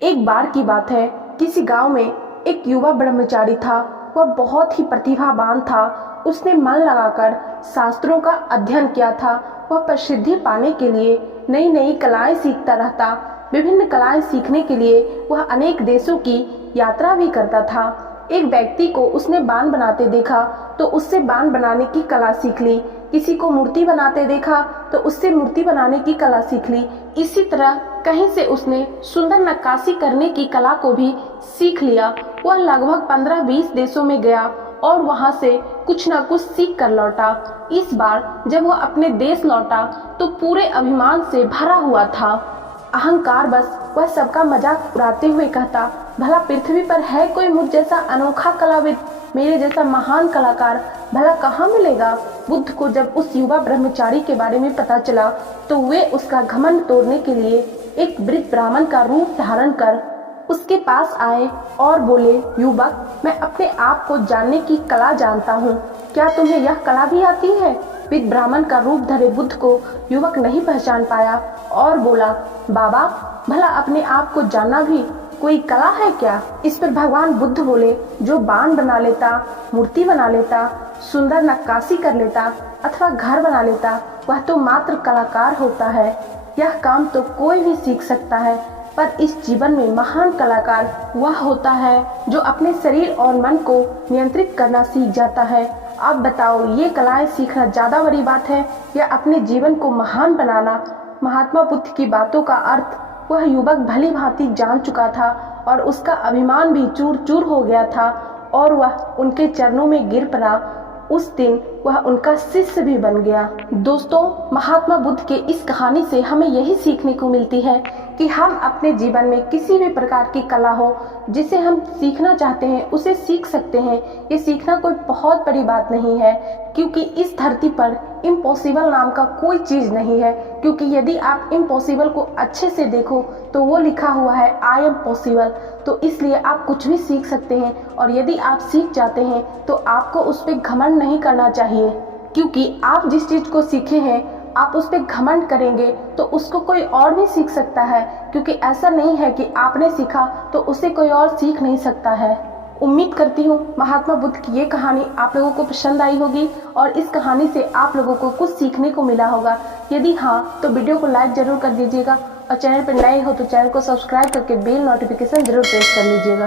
एक बार की बात है, किसी गांव में एक युवा ब्रह्मचारी था। वह बहुत ही प्रतिभावान था। उसने मन लगाकर शास्त्रों का अध्ययन किया था। वह प्रसिद्धि पाने के लिए नई नई कलाएं सीखता रहता। विभिन्न कलाएं सीखने के लिए वह अनेक देशों की यात्रा भी करता था। एक व्यक्ति को उसने बाण बनाते देखा तो उससे बाण बनाने की कला सीख ली। किसी को मूर्ति बनाते देखा तो उससे मूर्ति बनाने की कला सीख ली। इसी तरह कहीं से उसने सुंदर नक्काशी करने की कला को भी सीख लिया। वह लगभग 15-20 देशों में गया और वहां से कुछ न कुछ सीख कर लौटा। इस बार जब वह अपने देश लौटा तो पूरे अभिमान से भरा हुआ था। अहंकार बस वह सबका मजाक उड़ाते हुए कहता, भला पृथ्वी पर है कोई मुझ जैसा अनोखा कलाविद, मेरे जैसा महान कलाकार भला कहाँ मिलेगा। बुद्ध को जब उस युवा ब्रह्मचारी के बारे में पता चला तो वे उसका घमंड तोड़ने के लिए एक वृद्ध ब्राह्मण का रूप धारण कर उसके पास आए और बोले, युवक, मैं अपने आप को जानने की कला जानता हूँ, क्या तुम्हें यह कला भी आती है। वृद्ध ब्राह्मण का रूप धरे बुद्ध को युवक नहीं पहचान पाया और बोला, बाबा, भला अपने आप को जानना भी कोई कला है क्या। इस पर भगवान बुद्ध बोले, जो बाण बना लेता, मूर्ति बना लेता, सुंदर नक्काशी कर लेता अथवा घर बना लेता, वह तो मात्र कलाकार होता है। यह काम तो कोई भी सीख सकता है, पर इस जीवन में महान कलाकार वह होता है जो अपने शरीर और मन को नियंत्रित करना सीख जाता है। अब बताओ, ये कलाएं सीखना ज्यादा बड़ी बात है या अपने जीवन को महान बनाना। महात्मा बुद्ध की बातों का अर्थ वह युवक भली भांति जान चुका था और उसका अभिमान भी चूर चूर हो गया था और वह उनके चरणों में गिर पड़ा। उस दिन वह उनका शिष्य भी बन गया। दोस्तों, महात्मा बुद्ध के इस कहानी से हमें यही सीखने को मिलती है कि हम अपने जीवन में किसी भी प्रकार की कला हो जिसे हम सीखना चाहते हैं उसे सीख सकते हैं। ये सीखना कोई बहुत बड़ी बात नहीं है, क्योंकि इस धरती पर इम्पॉसिबल नाम का कोई चीज नहीं है। क्योंकि यदि आप इम्पॉसिबल को अच्छे से देखो तो वो लिखा हुआ है आई एम पॉसिबल। तो इसलिए आप कुछ भी सीख सकते हैं और यदि आप सीख जाते हैं तो आपको उस पर घमंड नहीं करना चाहिए, क्योंकि आप जिस चीज को सीखे हैं आप उस पर घमंड करेंगे तो उसको कोई और भी सीख सकता है, क्योंकि ऐसा नहीं है कि आपने सीखा तो उसे कोई और सीख नहीं सकता है। उम्मीद करती हूँ महात्मा बुद्ध की ये कहानी आप लोगों को पसंद आई होगी और इस कहानी से आप लोगों को कुछ सीखने को मिला होगा। यदि हाँ तो वीडियो को लाइक जरूर कर दीजिएगा और चैनल पर नए हो तो चैनल को सब्सक्राइब करके बेल नोटिफिकेशन जरूर प्रेस कर लीजिएगा।